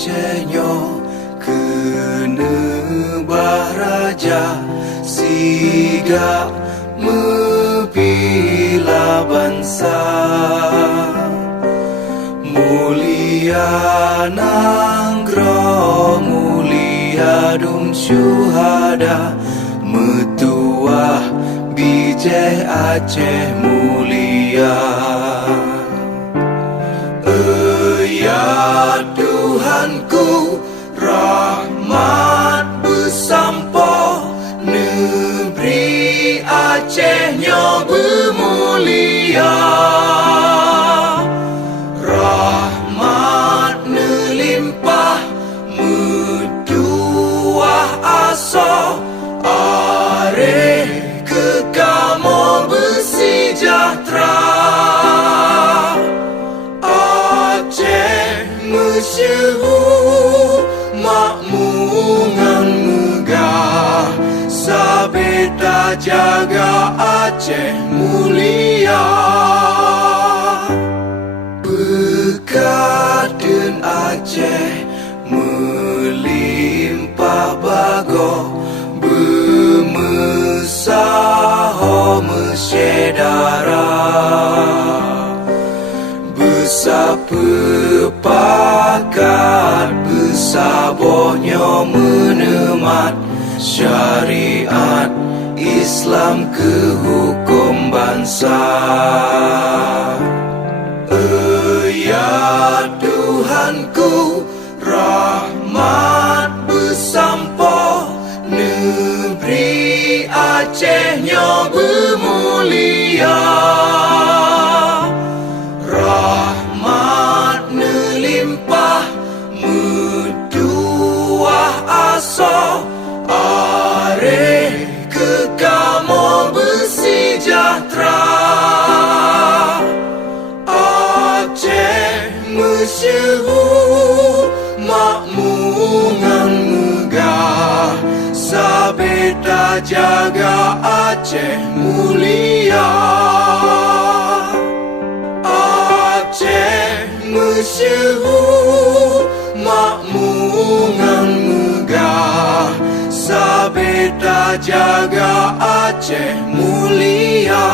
Acehnyo kena baraja siga mebila bangsa mulia nanggro mulia dum syuhada metuah bijih Aceh mulia. Ya Tuhanku, rahmat bersampo negeri Acehnyo bermulia. Rahmat nelimpah metuah aso areh kekamo bersejahtera. Masyhur makmungan megah sabeta jaga Aceh mulia. Bekaden Aceh melimpah bago bermesaho mesyedara besapepakat besabohnya menemat syariat Islam ke hukum bangsa. Ya Tuhanku, rahmat bersampo negeri Acehnyo bermulia. Rahmat nelimpah metuah aso areh kekamo bersejahtera. Aceh masyhur makmungan megah sabeta jaga Aceh mulia. Aceh masyhur makmungan megah sabeta jaga Aceh mulia.